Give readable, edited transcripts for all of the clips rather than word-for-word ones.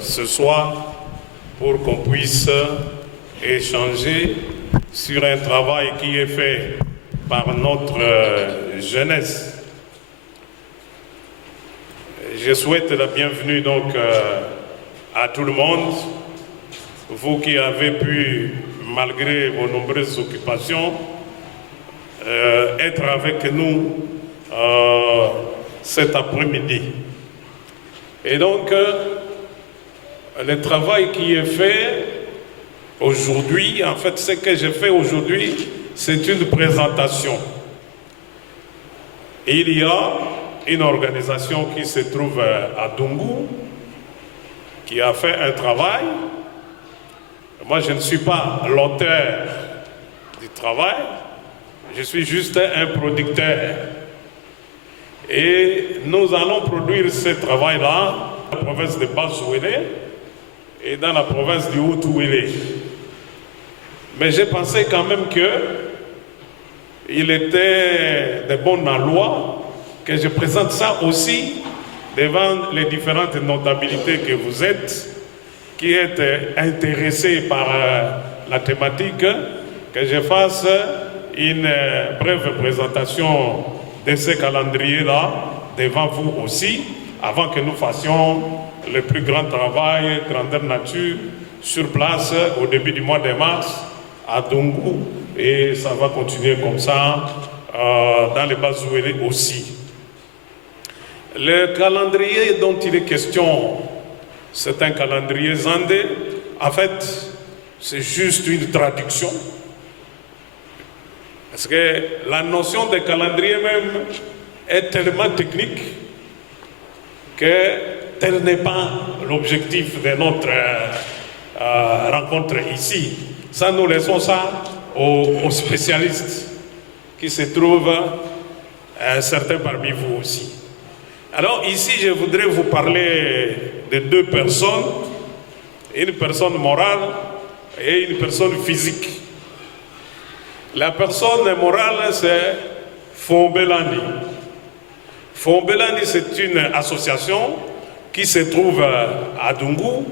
ce soir pour qu'on puisse échanger sur un travail qui est fait par notre jeunesse. Je souhaite la bienvenue donc à tout le monde, vous qui avez pu, malgré vos nombreuses occupations, être avec nous cet après-midi. Et donc, le travail qui est fait aujourd'hui, en fait, ce que j'ai fait aujourd'hui, c'est une présentation. Il y a une organisation qui se trouve à Dungu, qui a fait un travail. Moi, je ne suis pas l'auteur du travail, je suis juste un producteur. Et nous allons produire ce travail-là dans la province de Bas-Ouélé et dans la province du Haut-Ouélé. Mais j'ai pensé quand même qu'il était de bonne loi que je présente ça aussi devant les différentes notabilités que vous êtes, qui êtes intéressés par la thématique, que je fasse une brève présentation de ce calendrier-là devant vous aussi, avant que nous fassions le plus grand travail, grandeur nature, sur place au début du mois de mars à Dungu, et ça va continuer comme ça dans les Bas-Ouélé aussi. Le calendrier dont il est question, c'est un calendrier zandé. En fait, c'est juste une traduction. Parce que la notion de calendrier même est tellement technique que tel n'est pas l'objectif de notre rencontre ici. Ça, nous laissons ça aux spécialistes qui se trouvent, certains parmi vous aussi. Alors ici, je voudrais vous parler de deux personnes, une personne morale et une personne physique. La personne morale, c'est Fombelani. Fombelani, c'est une association qui se trouve à Dungu,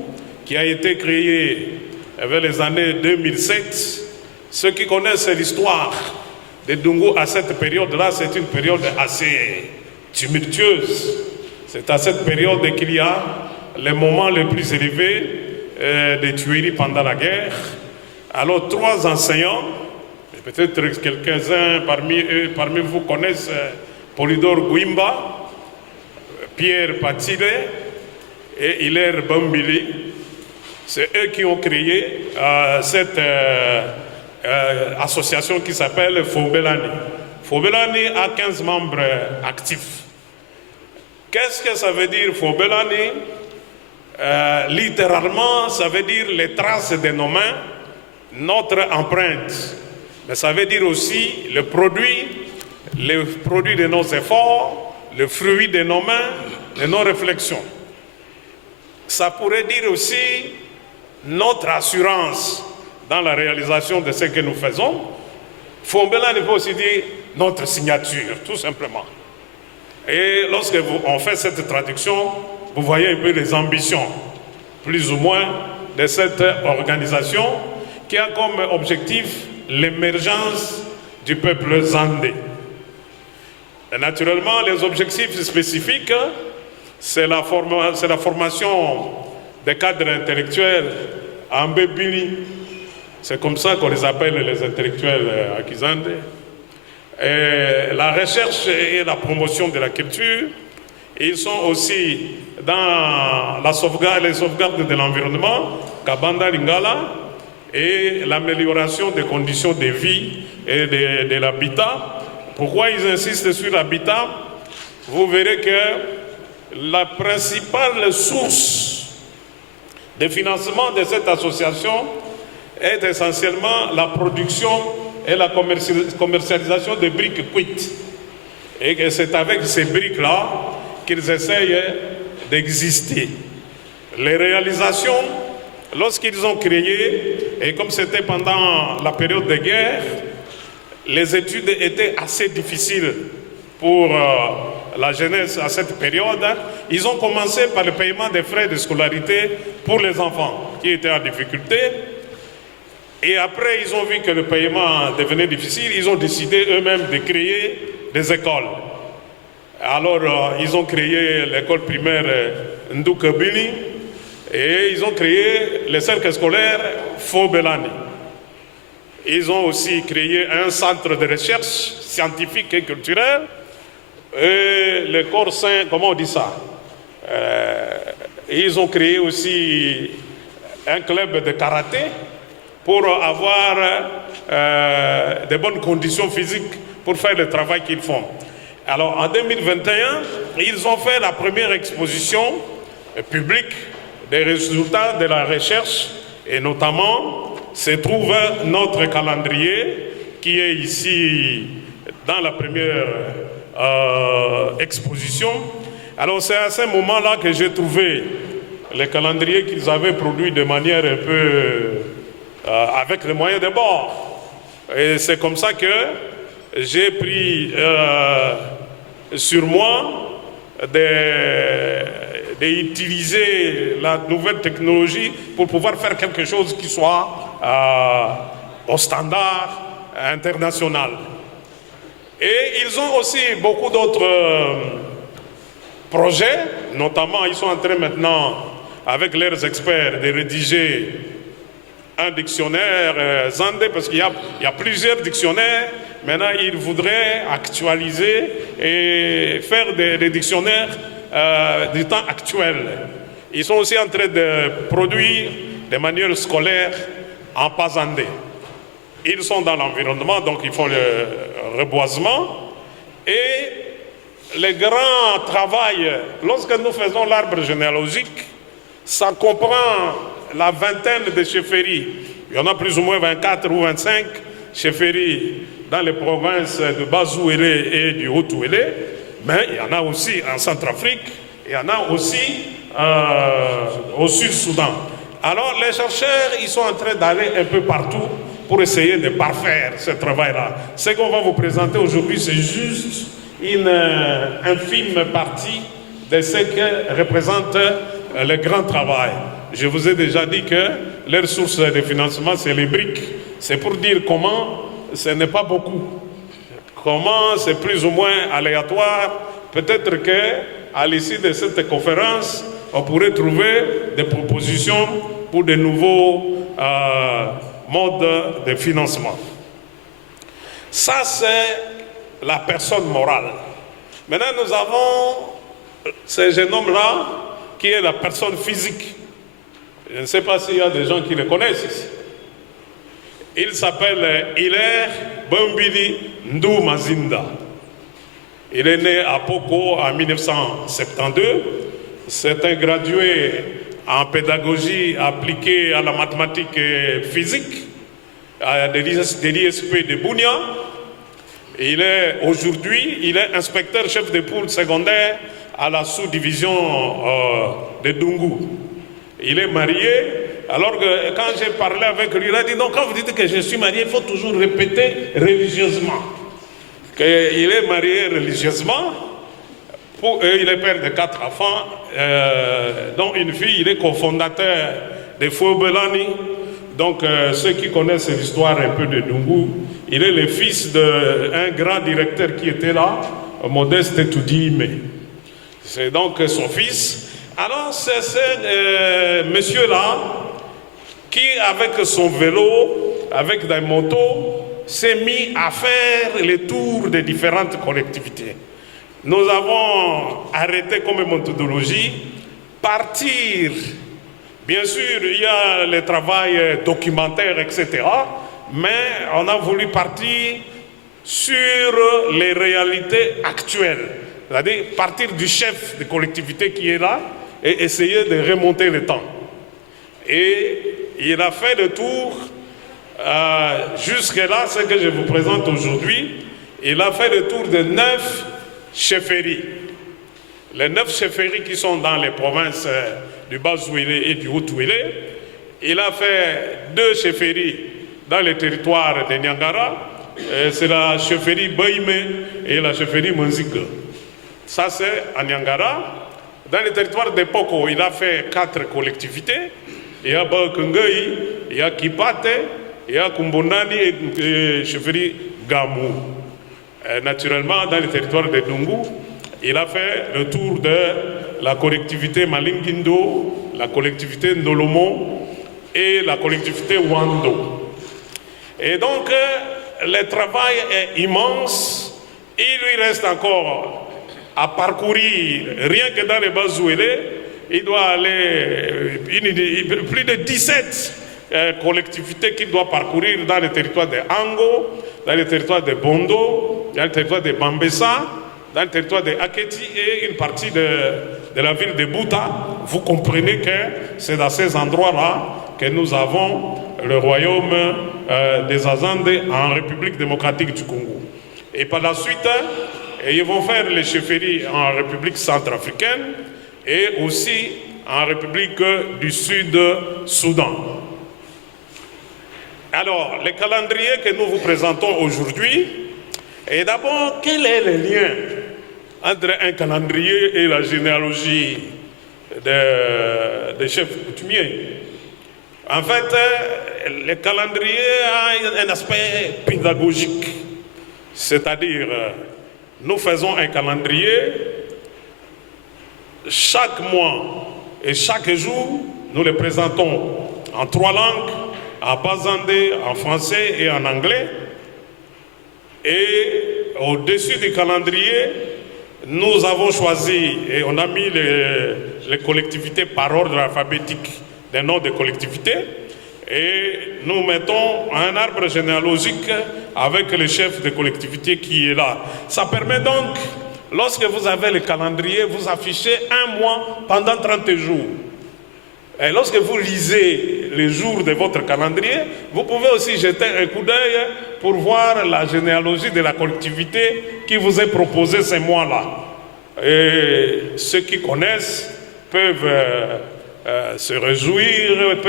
qui a été créée vers les années 2007. Ceux qui connaissent l'histoire de Dungu à cette période-là, c'est une période assez tumultueuse. C'est à cette période qu'il y a les moments les plus élevés des tueries pendant la guerre. Alors, trois enseignants, peut-être quelques-uns parmi vous connaissent Polydore Gwimba, Pierre Patile et Hilaire Bambili. C'est eux qui ont créé cette association qui s'appelle Fombelani. Fombelani a 15 membres actifs. Qu'est-ce que ça veut dire Fombelani? Littéralement, ça veut dire les traces de nos mains, notre empreinte. Mais ça veut dire aussi le produit de nos efforts, le fruit de nos mains, de nos réflexions. Ça pourrait dire aussi notre assurance dans la réalisation de ce que nous faisons. Fombelani peut aussi dire notre signature, tout simplement. Et lorsque on fait cette traduction, vous voyez un peu les ambitions, plus ou moins, de cette organisation qui a comme objectif l'émergence du peuple zandé. Et naturellement, les objectifs spécifiques, c'est la formation des cadres intellectuels en Mbébili. C'est comme ça qu'on les appelle les intellectuels à Kizandé. Et la recherche et la promotion de la culture. Ils sont aussi dans les sauvegardes de l'environnement, Kabanda Lingala, et l'amélioration des conditions de vie et de l'habitat. Pourquoi ils insistent sur l'habitat? Vous verrez que la principale source de financement de cette association est essentiellement la production et la commercialisation des briques cuites. Et que c'est avec ces briques-là qu'ils essayent d'exister. Les réalisations, lorsqu'ils ont créé, et comme c'était pendant la période de guerre, les études étaient assez difficiles pour la jeunesse à cette période. ils ont commencé par le paiement des frais de scolarité pour les enfants qui étaient en difficulté. Et après, ils ont vu que le paiement devenait difficile, ils ont décidé eux-mêmes de créer des écoles. Alors, ils ont créé l'école primaire Ndukabini et ils ont créé le cercle scolaire Fobelani. Ils ont aussi créé un centre de recherche scientifique et culturelle et le corps saint, comment on dit ça? Ils ont créé aussi un club de karaté pour avoir de bonnes conditions physiques pour faire le travail qu'ils font. Alors en 2021, ils ont fait la première exposition publique des résultats de la recherche et notamment se trouve notre calendrier qui est ici dans la première exposition. Alors c'est à ce moment-là que j'ai trouvé le calendrier qu'ils avaient produit de manière un peu avec les moyens de bord. Et c'est comme ça que j'ai pris sur moi d'utiliser la nouvelle technologie pour pouvoir faire quelque chose qui soit au standard international. Et ils ont aussi beaucoup d'autres projets, notamment ils sont en train maintenant, avec leurs experts, de rédiger un dictionnaire Zandé, parce qu'il y a plusieurs dictionnaires. Maintenant, ils voudraient actualiser et faire des dictionnaires du temps actuel. Ils sont aussi en train de produire des manuels scolaires en Pazandé. Ils sont dans l'environnement, donc ils font le reboisement. Et le grand travail, lorsque nous faisons l'arbre généalogique, ça comprend la vingtaine de chefferies. Il y en a plus ou moins 24 ou 25 chefferies dans les provinces de Bas-Ouélé et du Haut-Ouélé, mais il y en a aussi en Centrafrique, il y en a aussi au Sud-Soudan. Alors les chercheurs, ils sont en train d'aller un peu partout pour essayer de parfaire ce travail-là. Ce qu'on va vous présenter aujourd'hui, c'est juste une infime partie de ce que représente le grand travail. Je vous ai déjà dit que leur source de financement, c'est les briques. C'est pour dire comment ce n'est pas beaucoup. Comment c'est plus ou moins aléatoire. Peut-être qu'à l'issue de cette conférence, on pourrait trouver des propositions pour de nouveaux modes de financement. Ça, c'est la personne morale. Maintenant, nous avons ce jeune homme-là qui est la personne physique. Je ne sais pas s'il y a des gens qui le connaissent ici. Il s'appelle Hilaire Bombili Ndou Mazinda. Il est né à Poko en 1972. C'est un gradué en pédagogie appliquée à la mathématique et physique de l'ISP de Bunia. Aujourd'hui, il est inspecteur chef de pôle secondaire à la sous-division de Dungu. Il est marié. Alors que quand j'ai parlé avec lui, il a dit non, quand vous dites que je suis marié, il faut toujours répéter religieusement. Qu'il est marié religieusement. Il est père de 4 enfants, dont une fille. Il est cofondateur de Fobelani. Donc ceux qui connaissent l'histoire un peu de Dungu, il est le fils d'un grand directeur qui était là, Modeste Toudime. C'est donc son fils. Alors c'est ce monsieur-là qui, avec son vélo, avec des motos, s'est mis à faire le tour des différentes collectivités. Nous avons arrêté comme méthodologie partir. Bien sûr, il y a le travail documentaire, etc. Mais on a voulu partir sur les réalités actuelles. C'est-à-dire partir du chef de collectivité qui est là et essayer de remonter le temps. Et il a fait le tour jusque-là, ce que je vous présente aujourd'hui. Il a fait le tour de 9 chefferies. Les 9 chefferies qui sont dans les provinces du Bas-Ouélé et du Haut-Ouélé. Il a fait 2 chefferies dans le territoire de Niangara. C'est la chefferie Baïmé et la chefferie Manziga. Ça, c'est à Niangara. Dans le territoire de Poko, il a fait 4 collectivités. Il y a Bakungay, il y a Kipate, il y a Kumbondani et chefferie Gamou. Naturellement, dans le territoire de Dungu, il a fait le tour de la collectivité Malingindo, la collectivité Ndolomo et la collectivité Wando. Et donc, le travail est immense. Il lui reste encore à parcourir, rien que dans les Bazouélé, il doit aller plus de 17 collectivités qu'il doit parcourir dans le territoire de Ango, dans le territoire de Bondo, dans le territoire de Bambessa, dans le territoire de Aketi et une partie de la ville de Bouta. Vous comprenez que c'est dans ces endroits-là que nous avons le royaume des Azande en République démocratique du Congo. Et par la suite, ils vont faire les chefferies en République centrafricaine et aussi en République du Sud-Soudan. Alors, le calendrier que nous vous présentons aujourd'hui, et d'abord, quel est le lien entre un calendrier et la généalogie des chefs coutumiers? En fait, le calendrier a un aspect pédagogique, c'est-à-dire, nous faisons un calendrier chaque mois et chaque jour, nous le présentons en 3 langues, en bazandé, en français et en anglais. Et au-dessus du calendrier, nous avons choisi et on a mis les collectivités par ordre alphabétique des noms des collectivités. Et nous mettons un arbre généalogique avec le chef de collectivité qui est là. Ça permet donc, lorsque vous avez le calendrier, vous affichez un mois pendant 30 jours. Et lorsque vous lisez les jours de votre calendrier, vous pouvez aussi jeter un coup d'œil pour voir la généalogie de la collectivité qui vous est proposée ces mois-là. Et ceux qui connaissent peuvent se réjouir,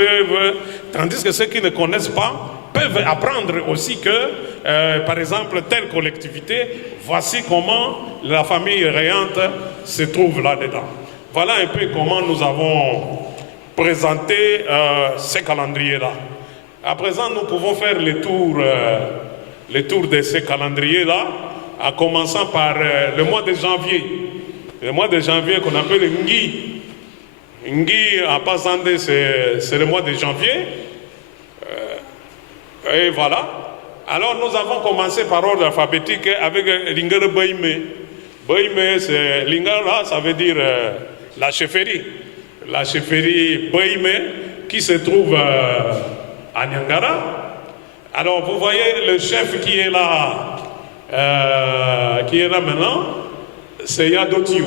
tandis que ceux qui ne connaissent pas peuvent apprendre aussi que, par exemple, telle collectivité, voici comment la famille rayante se trouve là-dedans. Voilà un peu comment nous avons présenté ces calendriers-là. À présent, nous pouvons faire le tour de ces calendriers-là, en commençant par le mois de janvier. Le mois de janvier qu'on appelle Ngi. Ngi à Pazandé, c'est le mois de janvier. Et voilà. Alors nous avons commencé par ordre alphabétique avec Lingara Baïme. Baïme, c'est Lingara, ça veut dire la chefferie. La chefferie Baïme qui se trouve à Nyangara. Alors vous voyez le chef qui est là maintenant, c'est Yadotio.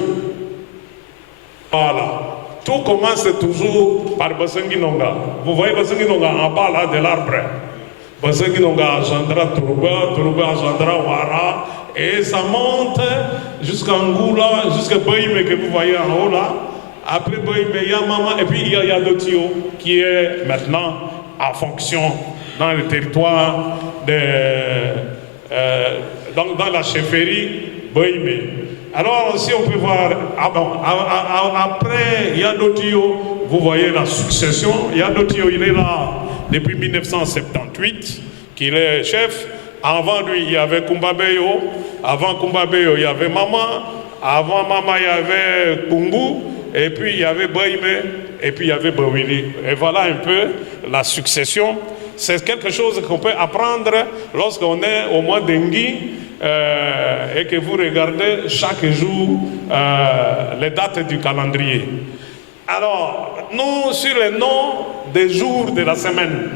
Voilà. Tout commence toujours par Basengi Nonga. Vous voyez Basengi Nonga en bas là de l'arbre. Basengi Nonga engendra Tourouba, Tourouba engendra Ouara, et ça monte jusqu'à Angoula, jusqu'à Baïme que vous voyez en haut là. Après Baïme, il y a Maman, et puis il y a Yadotio qui est maintenant en fonction dans le territoire dans la chefferie Baïme. Alors, si on peut voir, après Yadotio, vous voyez la succession. Yadotio, il est là depuis 1978, qu'il est chef. Avant lui, il y avait Kumbabeyo. Avant Kumbabeyo, il y avait Maman. Avant Maman, il y avait Kungu. Et puis, il y avait Baïme. Et puis, il y avait Bawili. Et voilà un peu la succession. C'est quelque chose qu'on peut apprendre lorsqu'on est au mois d'Engi. Et que vous regardez chaque jour les dates du calendrier. Alors, nous, sur les noms des jours de la semaine,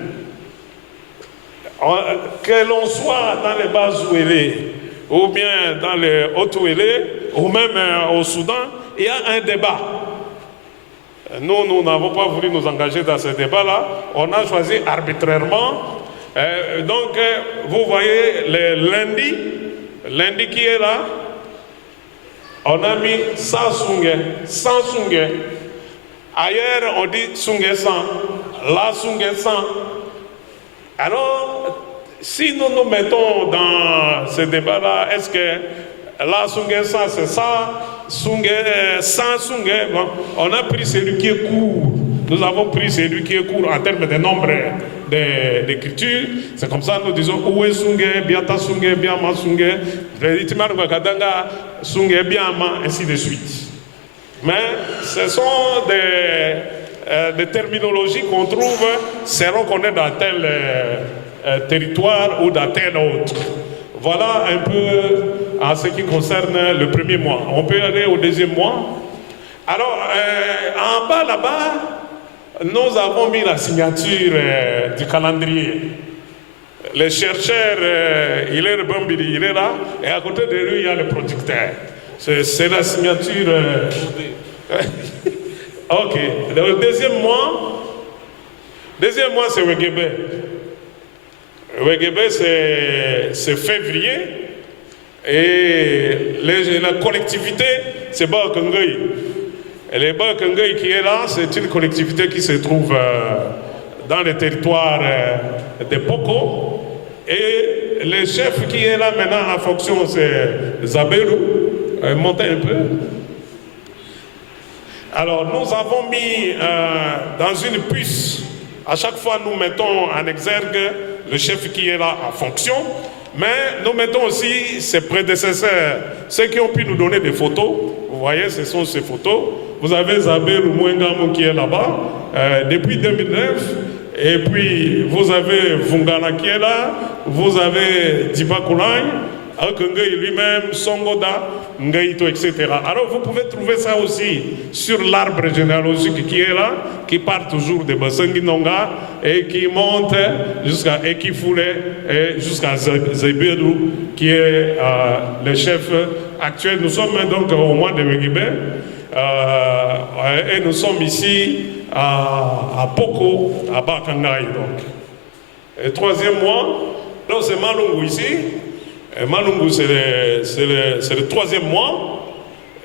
que l'on soit dans les Bazouélé, ou bien dans les Haut-Ouélé, ou même au Soudan, il y a un débat. Nous n'avons pas voulu nous engager dans ce débat-là. On a choisi arbitrairement. Donc, vous voyez, les lundis, lundi qui est là, on a mis sans Sungé. Ailleurs, on dit Sungé sans, là Sungé sans. Alors, si nous nous mettons dans ce débat-là, est-ce que là Sungé sans c'est ça, sans Sungé, bon, on a pris celui qui est court. Nous avons pris celui qui est court en termes de nombre d'écriture. C'est comme ça que nous disons Oué Sungé, Biata Sungé, Biama Sungé, Itimar Wakadanga, Sungé, Biama, ainsi de suite. Mais ce sont des terminologies qu'on trouve selon qu'on est dans tel territoire ou dans tel autre. Voilà un peu en ce qui concerne le premier mois. On peut aller au deuxième mois. Alors, en bas là-bas, nous avons mis la signature du calendrier. Le chercheur, il est Bambili, il est là, et à côté de lui, il y a le producteur. C'est la signature. Ok. Le deuxième mois, c'est Wegebe. Wegebe, c'est février. Et la collectivité, c'est Bakangay. Et le Bakangay qui est là, c'est une collectivité qui se trouve dans le territoire de Poko. Et le chef qui est là maintenant en fonction, c'est Zabelou. Montez un peu. Alors, nous avons mis dans une puce, à chaque fois nous mettons en exergue le chef qui est là en fonction, mais nous mettons aussi ses prédécesseurs, ceux qui ont pu nous donner des photos. Vous voyez, ce sont ces photos. Vous avez Zabelou Mouengamou qui est là-bas depuis 2009. Et puis, vous avez Vungana qui est là, vous avez Diba Koulay, Akengay lui-même, Songoda, Ngaïto, etc. Alors, vous pouvez trouver ça aussi sur l'arbre généalogique qui est là, qui part toujours de Bassanginonga et qui monte jusqu'à Ekifoule et jusqu'à Zebedou, qui est le chef actuel. Nous sommes donc au mois de Wegebe et nous sommes ici à Poko, à Bakangaï. Et troisième mois, donc c'est Malungu ici. Et Malungu, c'est le troisième mois.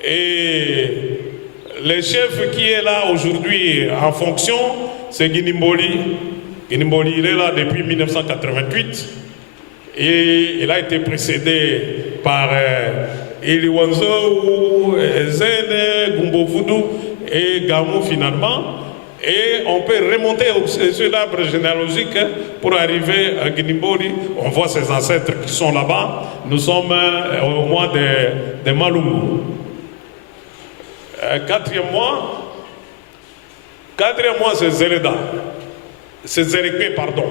Et le chef qui est là aujourd'hui en fonction, c'est Guinimboli. Guinimboli, il est là depuis 1988. Et il a été précédé par Iliwanzo, Zene, Gumbo Voudou et Gamou finalement. Et on peut remonter sur l'arbre généalogique pour arriver à Guinimbori. On voit ses ancêtres qui sont là-bas. Nous sommes au mois de Malungu. Quatrième mois, c'est Zereda. C'est Zerikpe, pardon.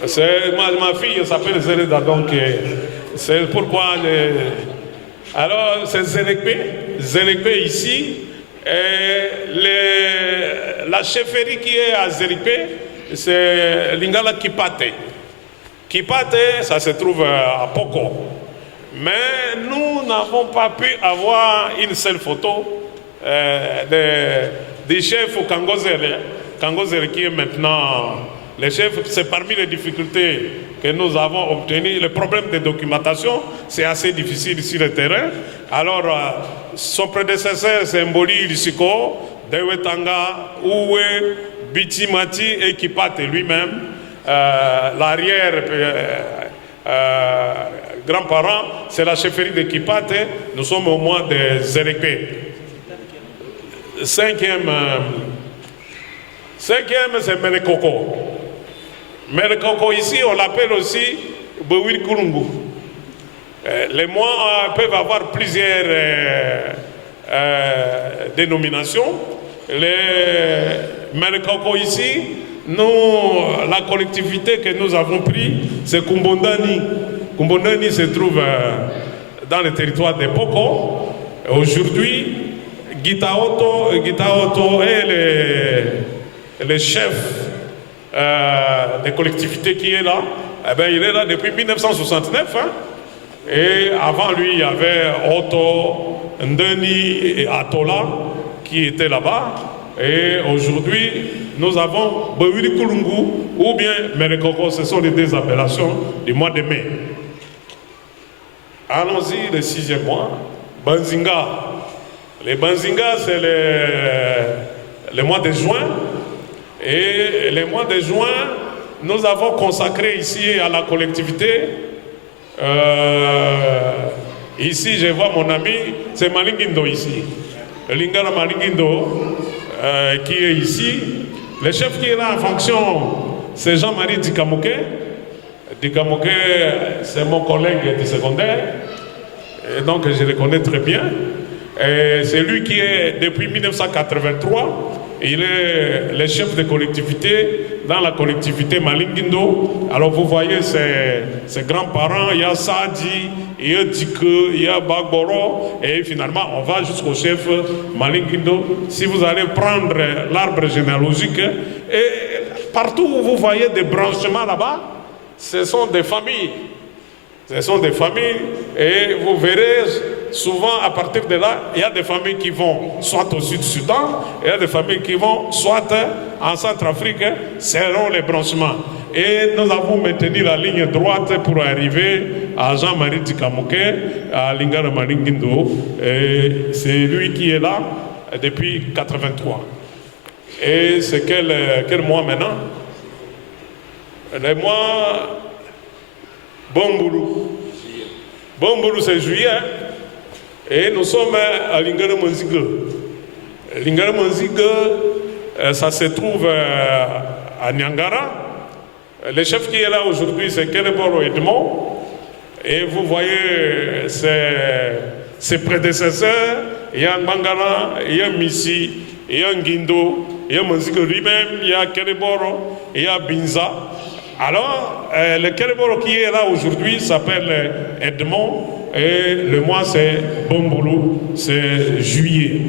Ma fille s'appelle Zereda, donc c'est pourquoi... Alors, c'est Zerikpe ici. La chefferie qui est à Zerikpe, c'est Lingala Kipate. Kipate, ça se trouve à Poko. Mais nous n'avons pas pu avoir une seule photo des chefs au Kangozere. Kangozere qui est maintenant le chef. C'est parmi les difficultés que nous avons obtenues. Le problème de documentation, c'est assez difficile sur le terrain. Alors, son prédécesseur, c'est Mboli Ilisiko, Dewetanga, Oué, Bitimati et Kipate lui-même. L'arrière grand-parent, c'est la chefferie de Kipate. Nous sommes au mois de Zerikpe. Cinquième, c'est Menekoko. Menekoko ici, on l'appelle aussi Bouir Kulungu. Les mois peuvent avoir plusieurs dénominations. Les Menekoko ici, nous, la collectivité que nous avons pris, c'est Kumbondani. Kumbondani se trouve dans le territoire de Poko. Aujourd'hui, Gitaoto est le chef des collectivités qui est là. Eh bien, il est là depuis 1969. Hein? Et avant lui, il y avait Otto, Ndeni et Atola qui étaient là-bas. Et aujourd'hui, nous avons Bawiri Kulungu ou bien Menekoko. Ce sont les deux appellations du mois de mai. Allons-y, le sixième mois. Banzinga. Les Banzinga, c'est le mois de juin. Et le mois de juin, nous avons consacré ici à la collectivité Ici, je vois mon ami, c'est Malingindo ici. Lingala Malingindo, qui est ici. Le chef qui est là en fonction, c'est Jean-Marie Dikamoke. Dikamoke, c'est mon collègue du secondaire. Et donc, je le connais très bien. C'est lui qui est, depuis 1983, il est le chef de collectivité dans la collectivité Malingindo. Alors vous voyez ses grands-parents, il y a Sadi, il y a Dike, il y a Bagboro, et finalement on va jusqu'au chef Malingindo. Si vous allez prendre l'arbre généalogique, et partout où vous voyez des branchements là-bas, ce sont des familles. Ce sont des familles, et vous verrez souvent à partir de là, il y a des familles qui vont soit au Sud-Soudan, il y a des familles qui vont soit en Centrafrique, selon les branchements. Et nous avons maintenu la ligne droite pour arriver à Jean-Marie Dikamoke, à Lingala Malingindo. Et c'est lui qui est là depuis 83. Et c'est quel mois maintenant? Le mois Bomboulou. Bomboulou, c'est juillet. Et nous sommes à Lingala Manziga. Lingala Manziga, ça se trouve à Nyangara. Le chef qui est là aujourd'hui, c'est Keleboro Edmond. Et vous voyez ses prédécesseurs. Il y a Mangala, il y a Missi, il y a Ngindo, il y a Manziga lui-même, il y a Keleboro, il y a Binza. Alors, le Keleboro qui est là aujourd'hui s'appelle Edmond. Et le mois c'est Bomboulou, c'est juillet.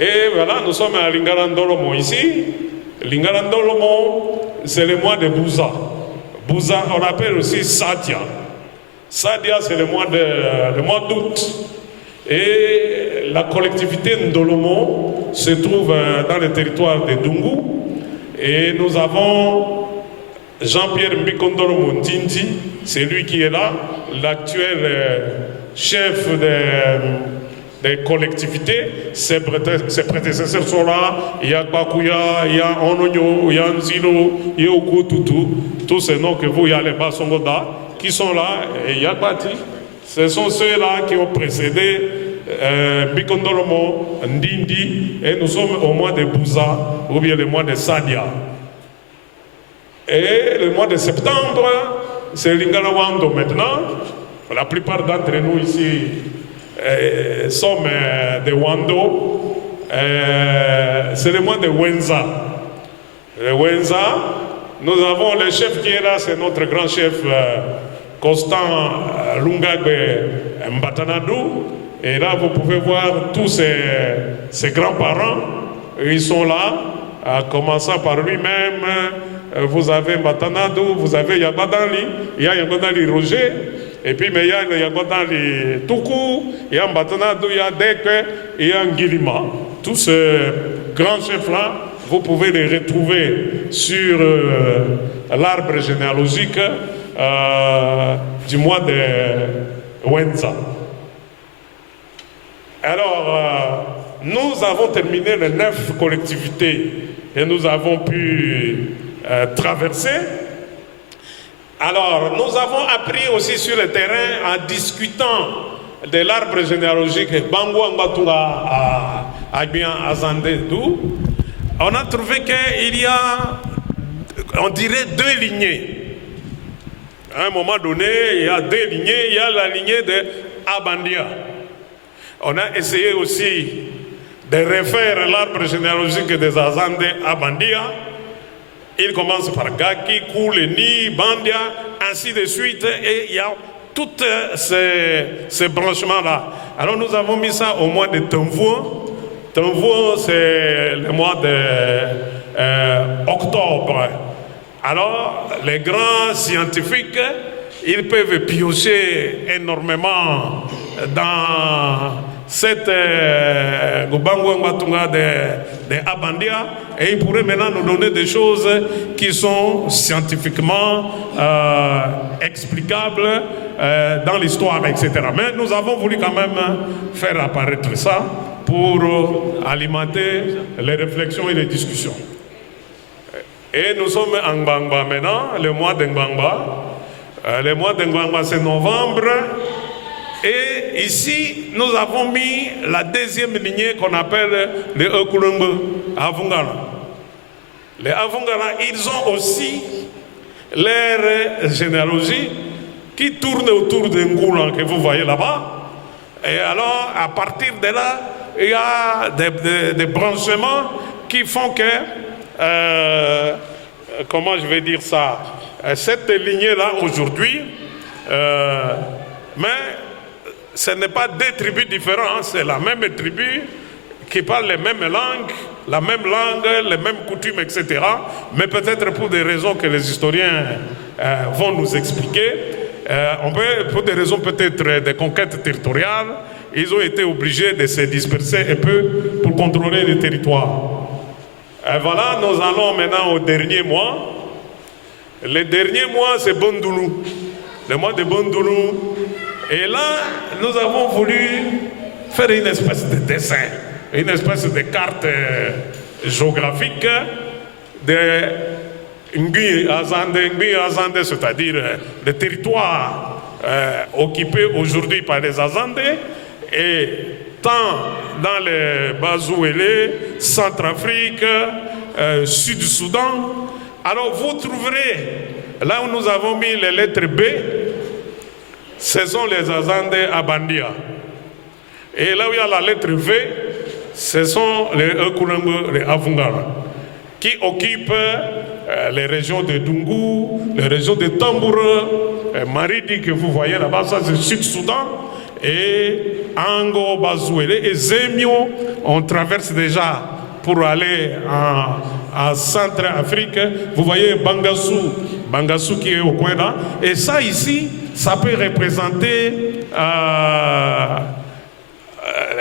Et voilà, nous sommes à Lingarandolomo ici. Lingarandolomo, c'est le mois de Bouza. Bouza, on appelle aussi Sadia. Sadia, c'est le mois d'août. Et la collectivité Ndolomo se trouve dans le territoire de Dungu. Et nous avons Jean-Pierre Mbikondoro Montindi, c'est lui qui est là, l'actuel chef des collectivités. Ses prédécesseurs sont là. Il y a Bakuya, il y a Ononyo, il y a Nzilo, il y a Okututu. Tous ces noms que vous, il y a les Basongoda qui sont là. Et il y a Bati. Ce sont ceux-là qui ont précédé Mbikondoro Ndindi. Et nous sommes au mois de Bouza, ou bien le mois de Sadia. Et le mois de septembre, c'est Lingala Wando maintenant. La plupart d'entre nous ici sommes des Wando. C'est le mois de Wenza. Le Wenza, nous avons le chef qui est là, c'est notre grand chef Constant Lungagbe Mbatanadou. Et là, vous pouvez voir tous ses grands-parents. Ils sont là, commençant par lui-même. Vous avez Mbatanadou, vous avez Yagodali, il y a Yagodali Roger, et puis mais il y a Yagodali Toukou, il y a Mbatanadou, il y a Deke, il y a Ngilima. Tous ces grands chefs-là, vous pouvez les retrouver sur l'arbre généalogique du mois de Wenza. Alors, nous avons terminé les 9 collectivités et nous avons pu traverser. Alors, nous avons appris aussi sur le terrain en discutant de l'arbre généalogique Bango Angbatunga à bien Azandedou. On a trouvé qu'il y a, on dirait, 2 lignées. À un moment donné, il y a 2 lignées. Il y a la lignée de Abandia. On a essayé aussi de refaire l'arbre généalogique des Azande Abandia. Il commence par Gaki, Kouleni, Bandia, ainsi de suite, et il y a tous ces branchements-là. Alors nous avons mis ça au mois de Temvou. Temvou, c'est le mois d'octobre. Alors, les grands scientifiques, ils peuvent piocher énormément dans cette Gobango de Abandia, et ils pourraient maintenant nous donner des choses qui sont scientifiquement explicables dans l'histoire, etc. Mais nous avons voulu quand même faire apparaître ça pour alimenter les réflexions et les discussions. Et nous sommes en Ngbangba maintenant, le mois de Ngbangba. Le mois de Ngbangba, c'est novembre. Et ici, nous avons mis la deuxième lignée qu'on appelle les Ekulumbu, Avungala. Les Avungala, ils ont aussi leur généalogie qui tourne autour de Ngoulan que vous voyez là-bas. Et alors, à partir de là, il y a des branchements qui font que, comment je vais dire ça, cette lignée-là aujourd'hui, mais ce n'est pas deux tribus différentes, c'est la même tribu qui parle les mêmes langues, les mêmes coutumes, etc. Mais peut-être pour des raisons que les historiens vont nous expliquer, pour des raisons peut-être des conquêtes territoriales, ils ont été obligés de se disperser un peu pour contrôler le territoire. Et voilà, nous allons maintenant au dernier mois. Le dernier mois, c'est Bondoulou, le mois de Bondoulou. Et là, nous avons voulu faire une espèce de dessin, une espèce de carte géographique de Ngui Azande, c'est-à-dire le territoire occupé aujourd'hui par les Azandais, et tant dans les Bazouélé, Centrafrique, Sud-Soudan. Alors vous trouverez, là où nous avons mis les lettres B, ce sont les Azandais à Bandia. Et là où il y a la lettre V, ce sont les Ekulumbu, les Avungala, qui occupent les régions de Dungu, les régions de Tambour, Maridi que vous voyez là-bas, ça c'est Sud-Soudan, et Ango, Bazouélé et Zemio. On traverse déjà pour aller en Centrafrique. Vous voyez Bangassou qui est au coin là. Et ça ici, ça peut représenter,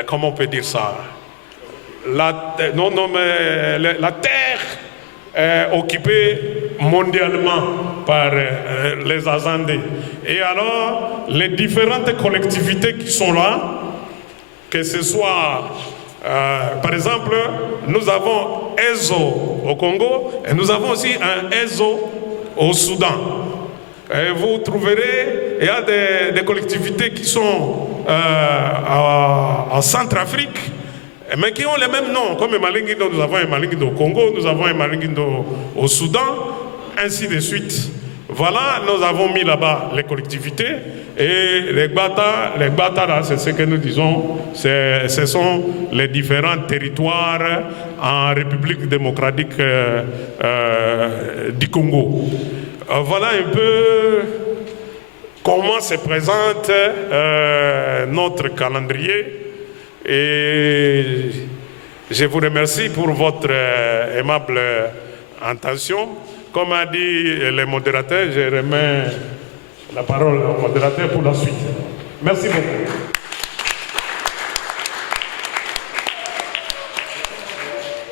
comment on peut dire ça, la terre occupée mondialement par les Azandais. Et alors, les différentes collectivités qui sont là, que ce soit, par exemple, nous avons EZO au Congo et nous avons aussi un EZO au Soudan. Et vous trouverez, il y a des collectivités qui sont en Centrafrique, mais qui ont les mêmes noms, comme Malinguindo, nous avons un Malinguindo au Congo, nous avons un Malinguindo au Soudan, ainsi de suite. Voilà, nous avons mis là-bas les collectivités, et les Gbata là, c'est ce que nous disons, ce sont les différents territoires en République démocratique du Congo. Voilà un peu comment se présente notre calendrier. Et je vous remercie pour votre aimable attention. Comme a dit le modérateur, je remets la parole au modérateur pour la suite. Merci beaucoup.